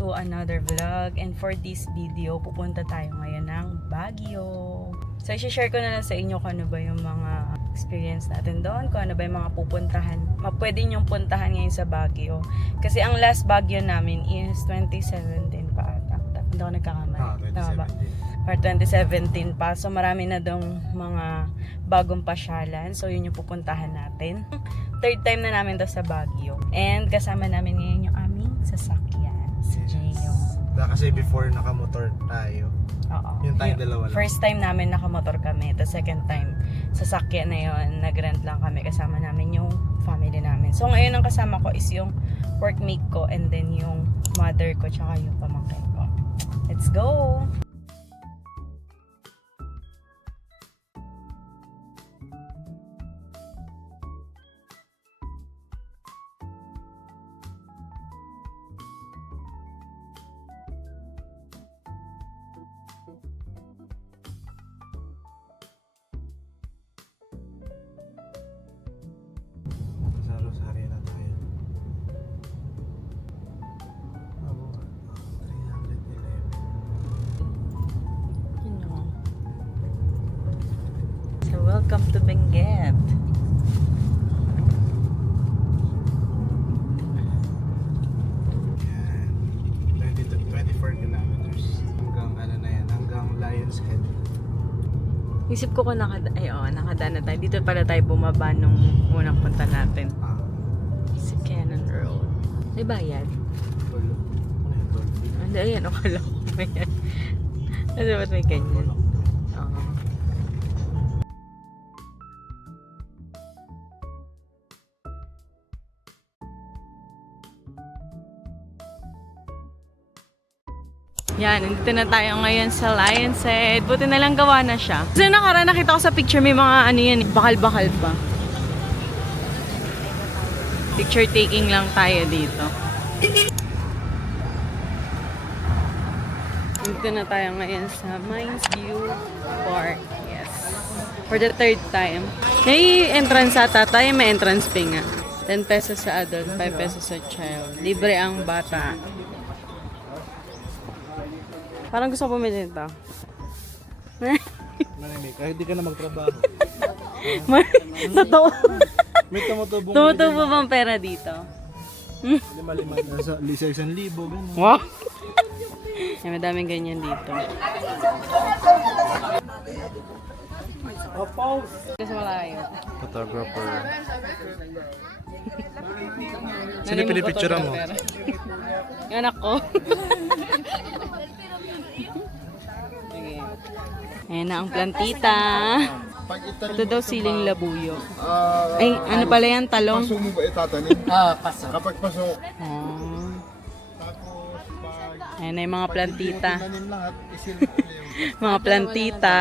to another vlog. And for this video, pupunta tayo ngayon ng Baguio. So, i-share ko na lang sa inyo kung ano ba yung mga experience natin doon, kung ano ba yung mga pupuntahan, pwede nyong puntahan ngayon sa Baguio. Kasi ang last Baguio namin is 2017 pa ata. Hindi ako nagkakamali. Tama ba? Or 2017 pa. So, marami na dong mga bagong pasyalan. So, yun yung pupuntahan natin. Third time na namin to sa Baguio. And kasama namin ngayon yung aming sasakyan. Si Gio. Kasi before nakamotor tayo. Oo. Yung time dalawa lang. First time namin nakamotor kami. The second time, sasakyan na yun. Nag-rent lang kami. Kasama namin yung family namin. So, ngayon ang kasama ko is yung workmate ko and then yung mother ko tsaka yung pamangkin ko. Let's go! Sa Rosario na tayo. 311. So, welcome to Benguet. Yan. 24 kilometers. Hanggang ano na yan, hanggang Lion's Head. Isip ko kung nakadaan na tayo. Dito pala tayo bumaba nung unang punta natin. Sa Cannon Road. May bayad? Tulo. Ano yung tulo? Hindi, ayan. Akala ko may yan. Ano ba't may ganyan? Oo. Yan, nandito na tayo ngayon sa Lion's Head. Buti na lang gawa na siya. Kasi nakaraan nakita ko sa picture may mga ano yan, bakal-bakal pa. Picture taking lang tayo dito. Nandito na tayo ngayon sa Mines View Park. Yes. For the third time. May entrance ata tayo, may entrance fee nga. 10 pesos sa adult, 5 pesos sa child. Libre ang bata. Parang gusto ko bumili nito. Marimik, kahit di ka na magtrabaho. Totoo. May tumutubong. Tumutubo bang pera dito? Lima-lima. Nasa 1,000, gano'n. Wow! Ay, madaming ganyan dito. Kasi malayo. Photographer. Sino pinipicture mo? Yung anak ko. Okay. Ayan na ang plantita. Ito daw siling labuyo. Ay, ano pala yan? Talong? Paso mo ba itatanim? Paso. Kapag paso, Oh. tapos pag Ayan na yung mga plantita. tanim lahat, isil Mga plantita.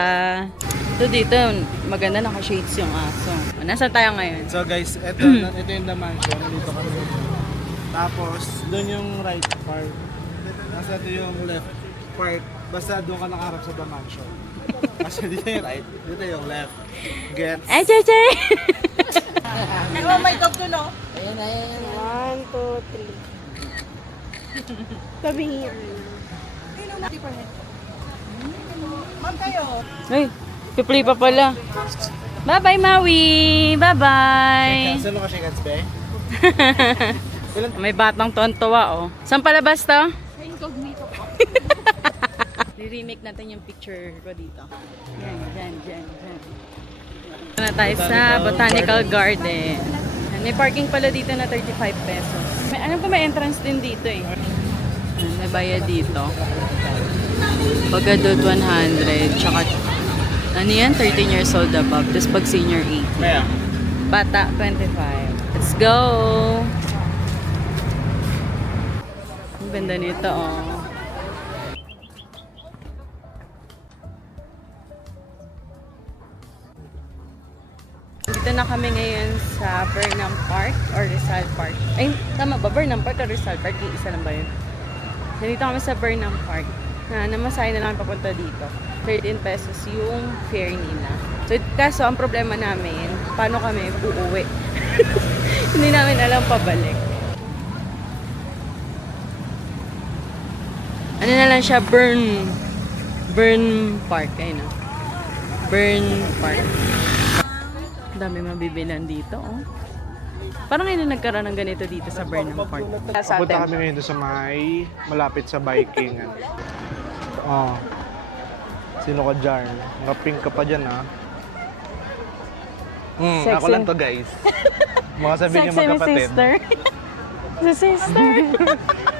Ito dito, maganda naka-shades yung aso. Nasaan tayo ngayon? So guys, ito yung the mansion. Dito kami. Tapos, doon yung right part. Nasa ito yung left part. Basta doon ka nakaharap sa the mansion. Kasi dito yung right, dito yung left. Gets? Ay, Cheche! Oh, may dog doon, oh. 1, 2, 3. Sabi niya. Ma'am kayo. Ay, piplay pa pala. Bye-bye, Maui! Bye-bye! Saan mo ka shakans, be? May batang tuwan-tuwa, oh. Saan palabas to? Sa incognito po. I-remake natin yung picture ko dito. Yan, dyan. Ito na tayo sa Botanical Garden. Yan, may parking pala dito na 35 pesos. Alam ko may entrance din dito eh. Yan, may bayad dito. Pagkadod 100, tsaka ano yan? 13 years old above. Tapos pag senior 8. Maya. Bata 25. Let's go! Ang ganda nito, oh. Dito na kami ngayon sa Burnham Park or Rizal Park. Ay, tama ba? Burnham Park or Rizal Park? Isa lang ba yun? Nandito kami sa Burnham Park. Namasahe na lang papunta dito. 13 pesos yung fare nila. So, kaso ang problema namin, paano kami uuwi? Hindi namin alam pabalik. Ano na lang siya, Burn Park. Ayun na. Burn Park. Ang dami mabibilan dito, oh. Parang ngayon nagkaroon ng ganito dito sa Burnham Park. Punta kami ngayon doon sa may malapit sa biking. Oh. Sino ka dyan? Nakapink ka pa dyan, ha? Ako lang to, guys. Mga sabihin niyo magkapatid. sister. Si sister.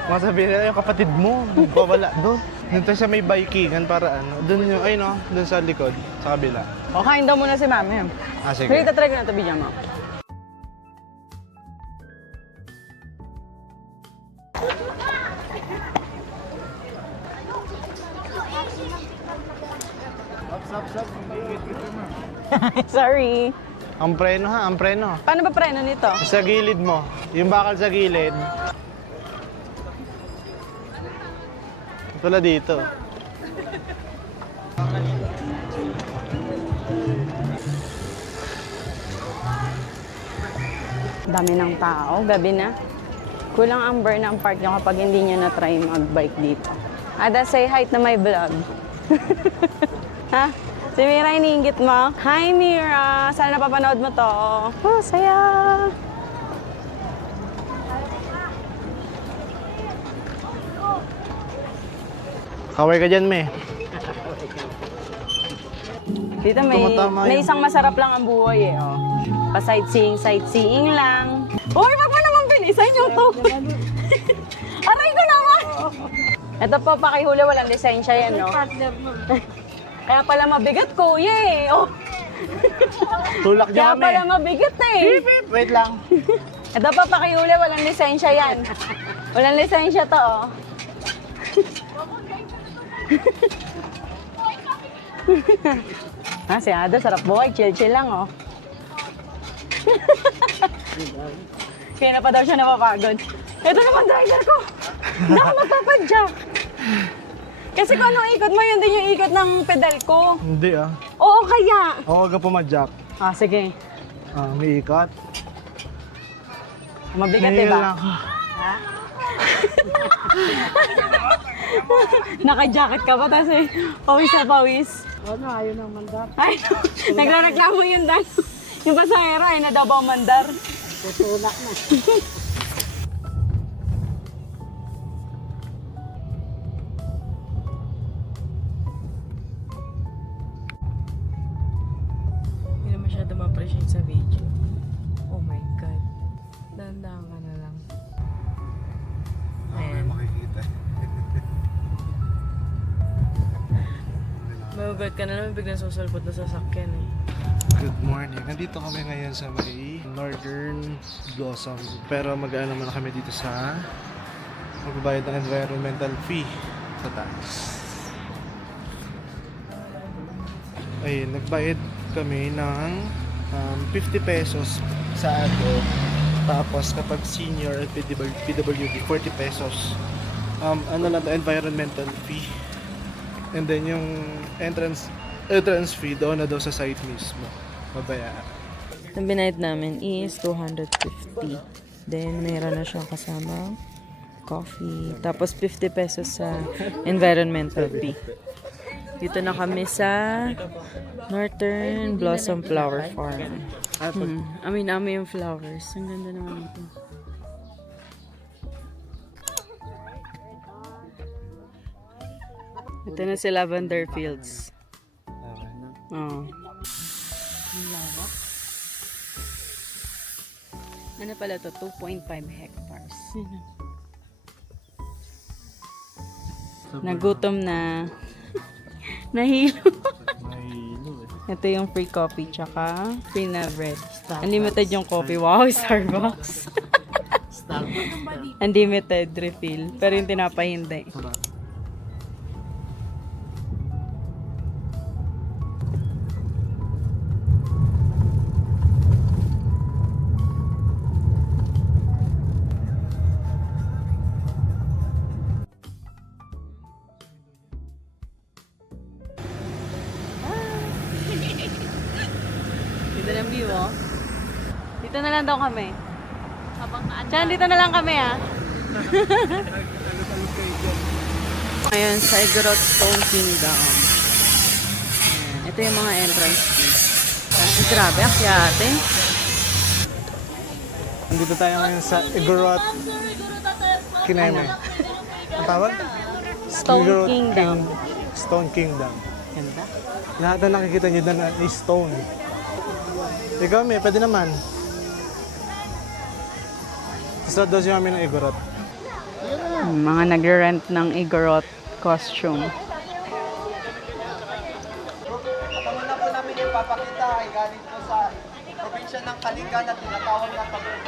Mga sabihin niyo, yung kapatid mo, wala doon. Doon tayo sa may bikingan para ano. Doon yung, ayun o, doon sa likod, sa kabila. O, kain daw muna si mami. Ah, sige. Pero itatry ko na ito, bigyan mo. Sorry. Ang preno ha, ang preno. Paano ba preno nito? Sa gilid mo. Yung bakal sa gilid. Pala dito. Dami ng tao, gabi na. Kulang ang Burnham Park nyo kapag hindi nyo na-try mag-bike dito. Ada, say hi to my vlog. Ha? Si Mira, iniinggit mo? Hi, Mira! Sana napapanood mo to. Oh, saya! Kaway ka dyan, me. Dito may, Tumatama may yun. isang masarap lang ang buhay eh. Oh. Pa-sightseeing lang. Uy, wag mo naman bilisan yung to. Aray ko naman! Ito po, pakihuli, walang lisensya yan, no? Kaya pala mabigat, kuya eh. Oh. Tulak Kaya dyan, me. pala mabigat eh. Wait lang. Ito po, pakihuli, walang lisensya yan. Walang lisensya to, oh. Si Ada, sarap buhay. Chill-chill lang, oh. Kaya na pa daw siya napapagod. Ito naman, driver ko. Hindi ako magpapadyak. Kasi kung anong ikot mo, yun din yung ikot ng pedal ko. Hindi ah. Oo, kaya. Oo, huwag ka pumadyak. Sige. Ah, may ikat. Mabigat, Ngayon diba? lang. Naka-jacket ka pa, tapos pawis sa pawis. Ano, ayaw ng mandar. Ay, nagre-reklamo yun dan. Yung pasahero ay na daw ba mandar? Tutulak na. Hindi na masyado ma-appreciate sa video. Oh my God. Dahan-dahan ka na lang. Ayan. Makikita. Magugat ka na naman, biglang susulpot na sasakyan eh. Good morning. Nandito kami ngayon sa may Northern Blossom. Pero mag-ano naman kami dito sa magbabayad ng environmental fee sa tax. Ayun, nagbayad kami ng 50 pesos sa adult. Tapos kapag senior at PWD, 40 pesos. Ano lang to, environmental fee. And then yung entrance fee doon na daw sa site mismo. Mabayaan. Ang binayad namin is 250. Then, mayroon na siyang kasama coffee. Tapos, 50 pesos sa environmental fee. Dito na kami sa Northern Blossom Flower Farm. Amin yung flowers. Ang ganda naman ito. Ito na si Lavender Fields. Oh. Ano pala to? 2.5 hectares. Nagutom na. Nahilo. Ito yung free coffee tsaka free na bread. Unlimited yung coffee. Wow, Starbucks. Unlimited refill. Pero yung tinapay hindi. Dito ng view, oh. Dito na lang daw kami. Diyan, dito na lang kami, ah. Ngayon sa Igorot Stone Kingdom. Ayan. Ito yung mga entrance fee. Kasi grabe, akyate. Nandito tayo ngayon sa Igorot Kineme. Ang tawag? Stone Igorot Kingdom. Stone Kingdom. Ganda. Lahat na nakikita nyo na is stone. Ikaw, may pwede naman. Susunod daw si mami ng Igorot. Mga nagre-rent ng Igorot costume. Ang una po namin yung papakita ay galing po sa probinsya ng Kalinga na tinatawag na Taguig.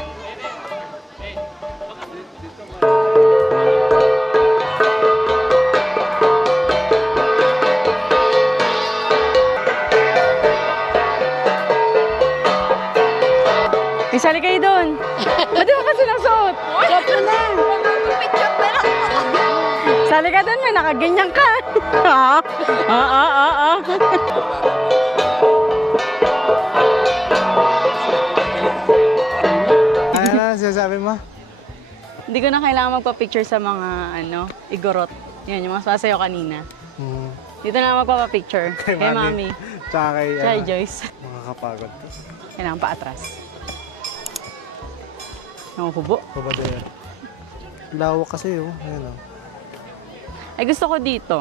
Isali kayo doon. Ba't di ba kasi nasuot? Suot mo na. Sali ka doon, may nakaganyan ka. Ano na sinasabi mo? Hindi ko na kailangan magpa-picture sa mga Igorot. Yan, yung mga sasayaw kanina. Dito na ako magpapa-picture. Kay Mami. Tsaka kay Kay Joyce. makakapagod. Kailangan pa atras. Nanguhubo. Babadera. Lawak kasi oh. Ayan oh. Ay, gusto ko dito.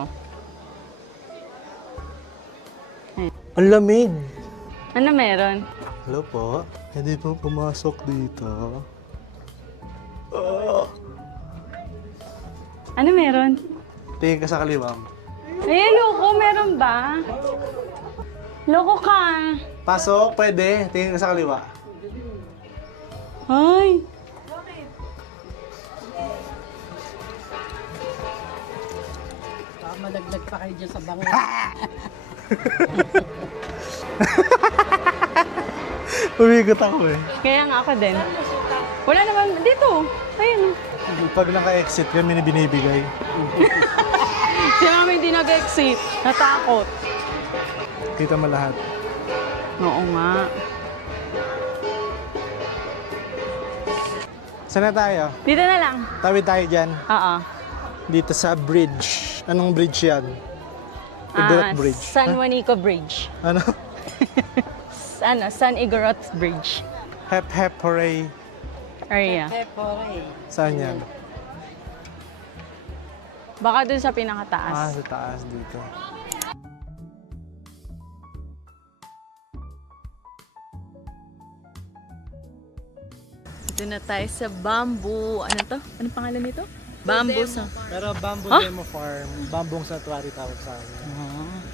Ang lamig! Ano meron? Hello po. Hindi po pumasok dito. Ano meron? Tingin ka sa kaliwang. Ay, loko. Meron ba? Loko ka. Pasok, pwede. Tingin ka sa kaliwa. Ay. Malaglag pa kayo dyan sa bango. Umigot ako eh. Kaya nga ako din. Wala naman. Dito. Ayun. Pag naka-exit kami na binibigay. Si Mami hindi nag-exit. Natakot. Kita mo lahat. Oo nga. Saan na tayo? Dito na lang. Tawid tayo dyan. Oo. Dito sa bridge. Anong bridge yan? Igorot Bridge. San Juanico Bridge. Ano? San Igorot Bridge. Hep hep hooray. Area. Saan yan? Baka dun sa Ah, pinakataas. sa taas dito. Dito na tayo sa bamboo. Ano to? Anong pangalan nito? Bamboo sa... Pero Bamboo Huh? Demo Farm, Bambong Sanctuary tawag sa amin.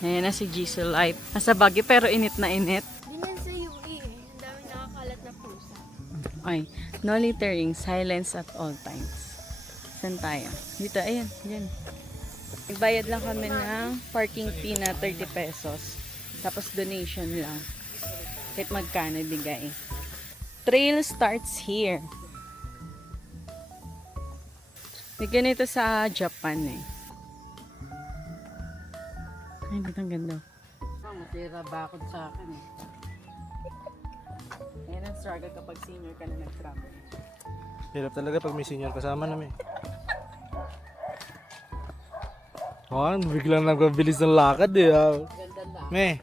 Ayan na si Jisoo Light. Nasa Baguio pero init na init. Di man sa UE eh. Ang daming nakakalat na pusa. Ay, no littering, silence at all times. Saan tayo? Dito, ayan, dyan. Nagbayad lang kami ng parking fee na 30 pesos. Tapos donation lang. Kahit magkano bigay. Trail starts here. May ganito sa Japan eh. Ay, dito ang ganda. Matira bakod sa akin eh. Yan ang struggle kapag senior ka na nag-travel. Hirap talaga pag may senior kasama namin. Oh, biglang nagpabilis ng lakad eh. Me,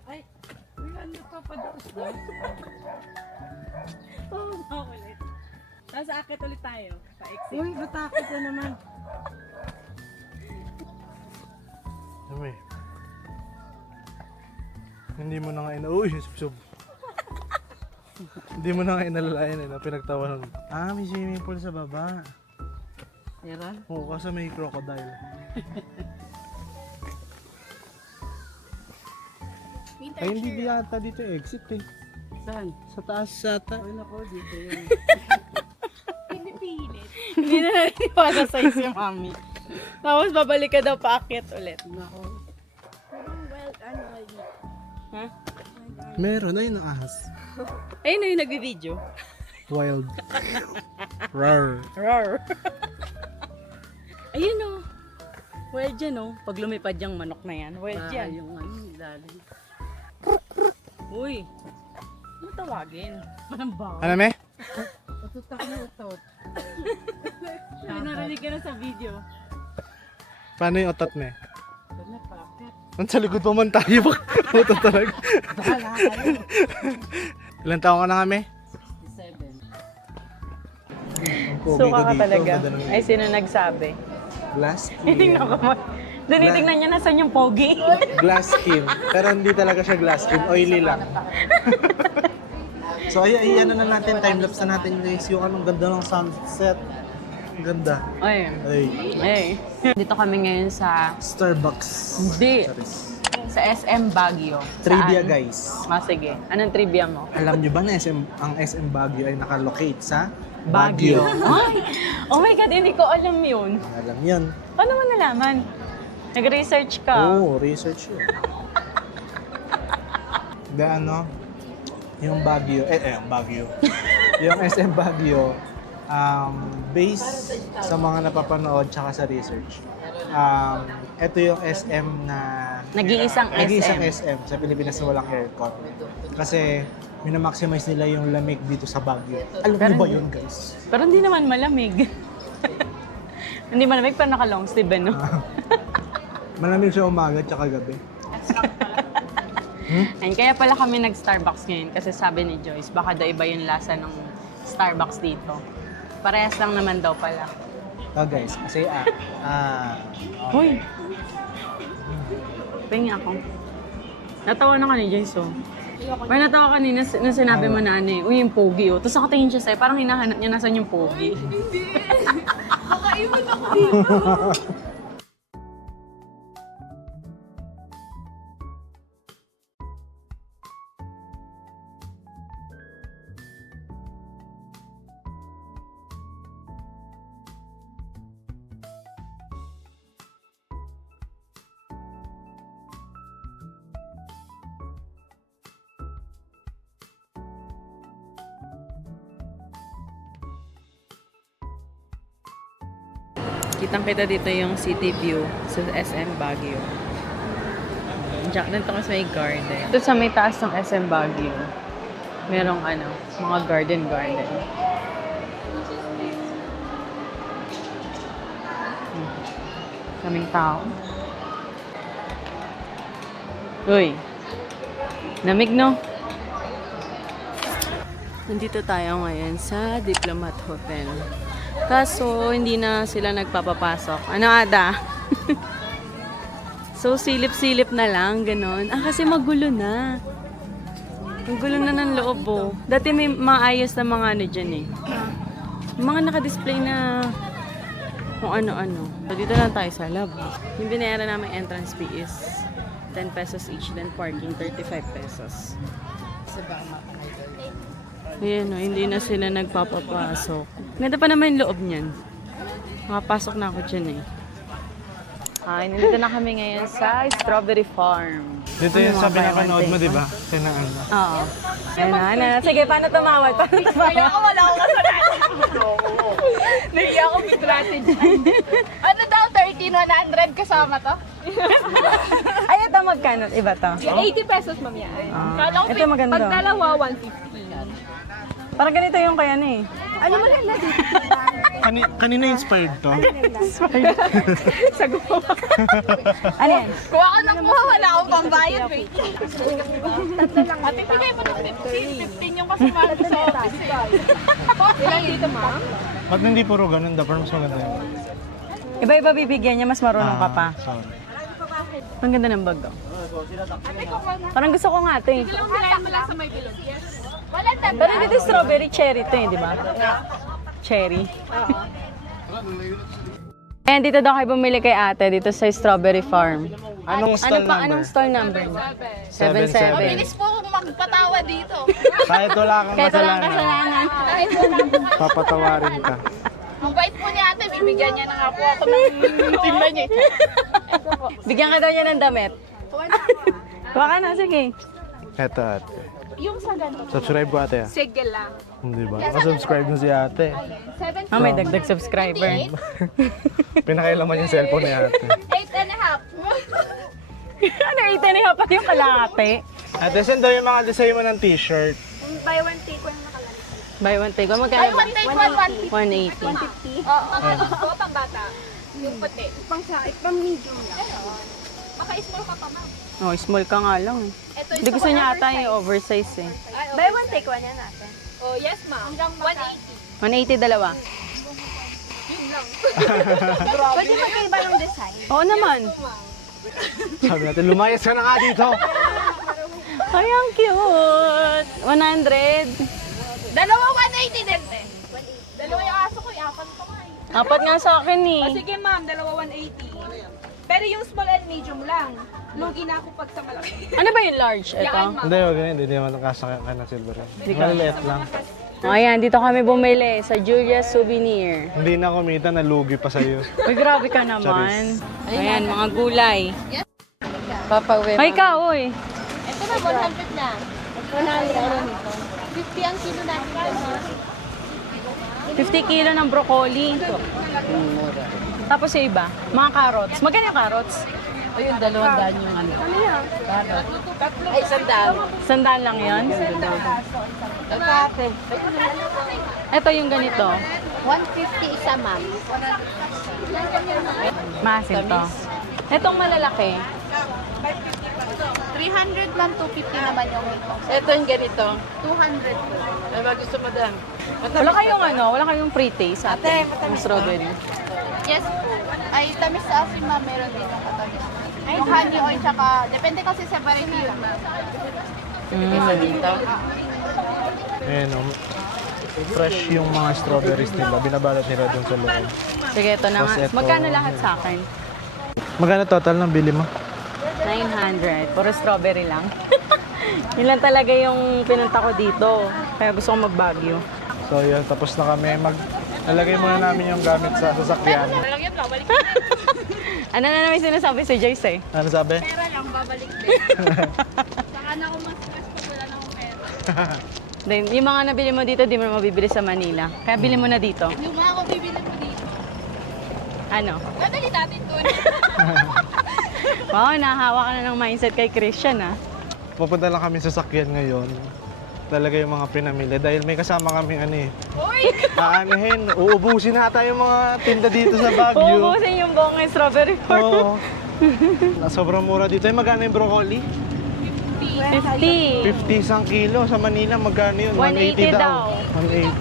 Oh, ulit. Nasa akit ulit tayo. Pa-exit. Uy, matakot na naman. me. Hindi mo na nga Uy, sub. Hindi mo na nga inalalayan eh, na pinagtawanan. Ah, may swimming pool sa baba. Meron? Oo, kasi may crocodile. Ay, hindi yata dito exit eh. Saan? Sa taas yata. Ay, nako, dito yun. Hindi na naniniwala sa si Mami. Tapos babalik ka daw paakyat ulit. Nako. Ha? Meron na yung ahas. Ayun na yung nag-video. Wild. Rar. Rar. Ayun o. Wild yan o. Pag lumipad yung manok na yan. Wild Ah, yan. yung ano, ilalim. Uy. Ano tawagin? Anong ba? Ano me? Patutak na utot. Narinig ka na sa video. Paano yung otot mo? Ito na, bakit? Ang sa likod pa man tayo. Otot talaga. Ilan taon ka na kami? 7. Suka ka talaga. Ay, sino nagsabi? Glass Tingnan ko mo. Tinitingnan niya nasan yung pogi. Glass skin. Pero hindi talaga siya glass skin. Oily lang. So ay ano na natin, time-lapse na natin guys. Yung anong ganda ng sunset. Ang ganda. Ay. Ay. Dito kami ngayon sa... Starbucks. Hindi. Sa SM Baguio. Trivia Saan? guys. Sige. Anong trivia mo? Alam nyo ba na ang SM Baguio ay nakalocate sa Baguio. Ay! Oh my God, hindi ko alam yun. Alam yun. Paano mo nalaman? Nag-research ka? Oo, research yun. Ano, yung Baguio, yung Baguio. Yung SM Baguio, based sa mga napapanood tsaka sa research. Ito yung SM na... Nag-iisang SM sa Pilipinas na walang aircon. Kasi minamaximize nila yung lamig dito sa Baguio. Alam Pero mo ba hindi- yun, guys? Pero hindi naman malamig. Hindi malamig pero naka-long sleeve, no? Malamig siya umaga tsaka gabi. And kaya pala kami nag-Starbucks ngayon kasi sabi ni Joyce, baka daw iba yung lasa ng Starbucks dito. Parehas lang naman daw pala. Guys, kasi Hoy! Pahingi ako. Natawa na ka ni Joyce, oh. Parang natawa kanina nung sinabi mo na ano eh, uy, yung pogi, oh. Tapos nakatingin siya sa'yo, parang hinahanap niya nasan yung pogi. Makaiwan ako dito. Kitang-kita dito yung city view sa SM Baguio. Diyan nito kasi may garden. Ito sa may taas ng SM Baguio, merong mga garden. Kaming tao. Uy, lamig no? Nandito tayo ngayon sa Diplomat Hotel. Kaso, hindi na sila nagpapapasok. Ano, Ada? So, silip-silip na lang, ganon. Kasi magulo na. Magulo na ng loob, oh. Dati may maayos na mga dyan, eh. Mga naka-display na kung ano-ano. So, dito lang tayo sa lab. Yung binayaran namin entrance fee is 10 pesos each, then parking 35 pesos. Ayan, hindi na sila nagpapapasok. Ganda pa naman yung loob niyan. Makapasok na ako dyan eh. Nandito na kami ngayon sa Strawberry Farm. Dito yung sabi na panood mo, di ba? Tinaan mo. Oo. Ayan. Sige, paano tumawag? Kaya ako wala akong kasalanan. Nahiya ako with strategy. Ano daw, 13,100 kasama to? Ay, ito magkano? Iba to? 80 pesos, ma'am yan. Kala ko, Ito maganda. pag dalawa, 150. Parang ganito yung kaya eh. Ano mo lang dito? Kanina inspired to? Sagot. Ano yan? Kuha ka ng kuha, wala akong pambayad. Wait. Ate, bigay mo ng 15. 15 yung kasama ko sa office. Ilan dito, ma'am? Ba't hindi puro ganun? Dapat mas maganda yun. Iba-iba bibigyan niya, mas marunong ka pa. Sorry. Ang ganda ng bag, oh. Parang gusto ko nga ito eh. Ilang bilayan mo lang sa may bilog? Yes. Wala tanda. Pero dito strawberry cherry ito eh, di ba? Cherry. Ayan, dito daw kayo bumili kay ate, dito sa Strawberry Farm. Anong stall number? Anong stall number? 77. Mabilis po akong magpatawa dito. Kahit wala kang Kahit walang kasalanan, kasalanan. Kahit wala akong papatawarin ka. Ang bait po ni ate, bibigyan niya na nga po ako ng timba niya. Bigyan ka daw niya ng damit. Kuha ka na, sige. Eto ate. Yung sa ganito. Subscribe ko ate ah. Sige lang. Hindi ba? Nakasubscribe na si ate. 7 May dagdag subscriber. Pinakailaman yung cellphone ni ate. 8 and a half. Ano, itaniha pa yung kalahati? Ate, send daw yung mga design mo ng t-shirt. Buy one take one nakalagay. Buy one take one. Buy Magkano? one take one, 150. 180. 150? Oo. Oo, pang bata. Yung puti. Pang medium lang. Maka-small ka pa, ma'am. Oh, small ka nga lang eh. Ito Hindi gusto niya ata yung oversize eh. Buy one, take one yan natin. Oh, yes, ma'am. Hanggang 180. 180 dalawa. Yun lang. Pwede magkaiba ng design. Oo naman. Sabi natin, lumayas ka na nga dito. Ay, ang cute. 100. Dalawa 180 din, te. Dalawa yung aso ko, iapan ko nga eh. Apat nga sa akin eh. Sige ma'am, dalawa 180. Pero yung small and medium lang. Lugi na ako pag sa malaki. Ano ba yung large? Ito. Yan, ma'am. Hindi, wag ganyan. Hindi naman kasakay ka ng silver. Maliliit lang. Ayan, dito kami bumili sa Julia's Souvenir. Hindi na kumita, nalugi pa sa'yo. Uy, grabe ka naman. Ayan, mga gulay. Ay, ka, uy. Ito na, 100 lang. 50 ang kilo natin. 50 kilo ng broccoli. Tapos yung iba, mga carrots. Magkano yung carrots? Ayun, 200 yung ano. Ay, 100. 100 lang yun? Ito yung ganito. 150 isa, ma'am. Masin to. Itong malalaki. 300 lang, 250 naman yung ito. Ito yung ganito. 200 po. Ay, gusto mo dan. Wala kayong ano, wala kayong pre-taste sa atin. Yung strawberry. Yes po. Ay, tamis sa asin, ma'am. Meron din yung katamis. Yung honey oil, tsaka, depende kasi sa variety yun, ma'am. Isa dito. Ayan, fresh yung mga strawberries nila. Binabalot nila dun sa loob. Sige, ito na nga. Tapos ito. Magkano lahat sa akin? Magkano total ng bili mo? 900. Puro strawberry lang. Yun lang talaga yung pinunta ko dito. Kaya gusto ko mag-Baguio. So yun, tapos na kami. Nalagay muna namin yung gamit sa sasakyan. Ano na namin sinasabi si Joyce eh? Ano sabi? Pera lang, babalik din. Saka na ako mas-stress pag wala na akong pera. Then, yung mga nabili mo dito, di mo na mabibili sa Manila. Kaya bili mo na dito. Yung mga ako bibili mo dito. Ano? Dadali natin doon. Wow, nahawa ka na ng mindset kay Christian ah. Pupunta lang kami sa sasakyan ngayon. Talaga yung mga pinamili. Dahil may kasama kami ano eh. Aanihin, uubusin na ata yung mga tinda dito sa Baguio. Uubusin yung buong strawberry farm. Oo. Sobrang mura dito. Magkano yung broccoli? 50. 50 isang kilo. Sa Manila, magkano yun? 180 daw. 180.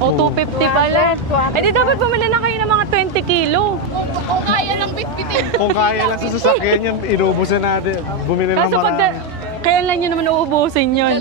O, 250 pala. Eh di dapat bumili na kayo ng mga 20 kilo. Kung kaya lang bitbitin. Kung kaya lang sa sasakyan yung inuubusan natin. Bumili ng Kaso pag marami. kaya lang nyo naman uubusin yun.